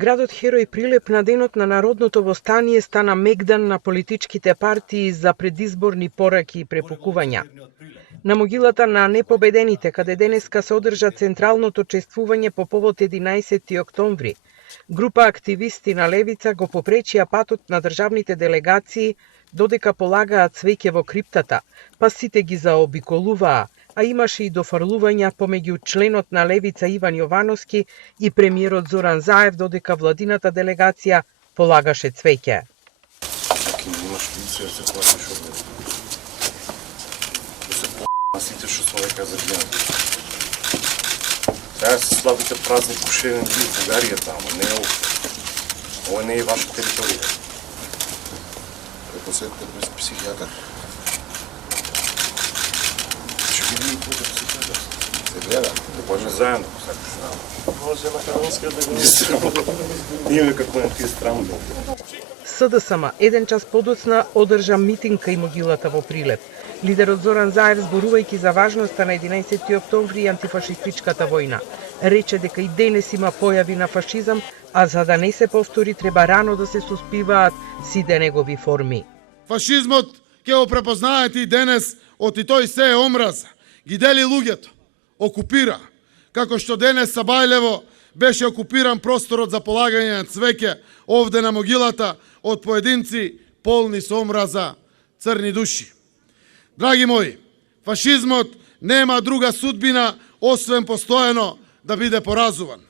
Градот Херој Прилеп на денот на народното востание стана мегдан на политичките партии за предизборни пораки и препукувања. На могилата на непобедените, каде денеска се одржа централното чествување по повод 11 октомври, група активисти на левица го попречија патот на државните делегации додека полагаат цвеќе во криптата, па сите ги заобиколуваа, а имаше и дофрлувања помеѓу членот на левица Иван Јовановски и премиерот Зоран Заев додека владината делегација полагаше цвеќе. Сите што се века за гледам. Треба се славите празни пушевен бил в Бугарија тамо, не е ова не е ваша територија. Посетите без психијатар. Ще видим кој е психијатар. Се гледа. Да почне заедно, сакаш. Може македонска да го имаме како на тие страни. СДСМ еден час подоцна одржа митинг кај могилата во Прилеп. Лидерот Зоран Заев, зборувајќи за важноста на 11 октомври и антифашистичката војна, рече дека и денес има појави на фашизам, а за да не се повтори треба рано да се суспиваат сите негови форми. Фашизмот ќе го препознаете и денес, оти тој се е омраза. Ги дели луѓето, окупира. Како што денес Сабајлево беше окупиран просторот за полагање на цвеќе овде на могилата од поединци полни со омраза, црни души. Драги мои, фашизмот нема друга судбина освен постојано да биде поразуван.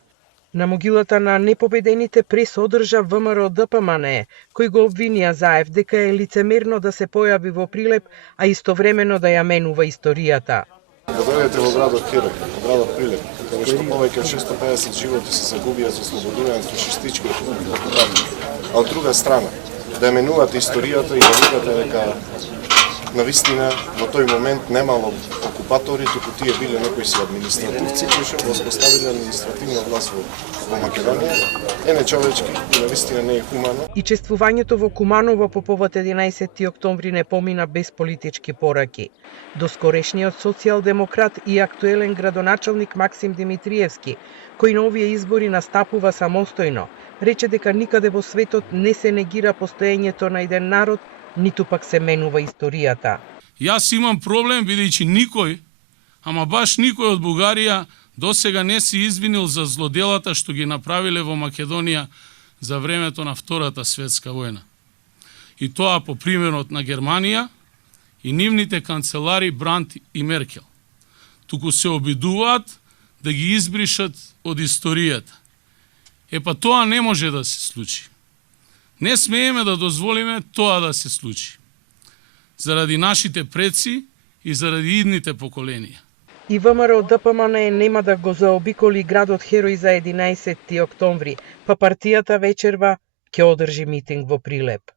На могилата на непобедените прес одржа ВМРО ДПМНЕ, кој го обвинија Заев дека е лицемерно да се појави во Прилеп, а истовремено да ја менува историјата. Да дојдете во градот Херој, во градот Прилеп, каде што повеќе од 650 животи се загубија за ослободување од фашистички окупанти. А од друга страна, да ја менувате историјата и да видите дека навистина во тој момент немало окупатори, туку тие биле некои си административци кои што го поставиле административна власт во Македонија, е нечовечки и навистина не е хумано. И чествувањето во Куманово по повод 11 октомври не помина без политички пораки. Доскорешниот социјалдемократ и актуелен градоначалник Максим Димитриевски, кој на овие избори настапува самостојно, рече дека никаде во светот не се негира постоењето на еден народ, ниту пак се менува историјата. Јас имам проблем бидејќи никој, ама баш никој од Бугарија досега не се извинил за злоделата што ги направиле во Македонија за времето на Втората светска војна. И тоа по примерот на Германија и нивните канцелари Бранд и Меркел. Туку се обидуваат да ги избришат од историјата. Па тоа не може да се случи. Не смееме да дозволиме тоа да се случи. Заради нашите предци и заради идните поколенија. И ВМРО ДПМНЕ нема да го заобиколи градот Херој за 11 октомври, па партијата вечерва ќе одржи митинг во Прилеп.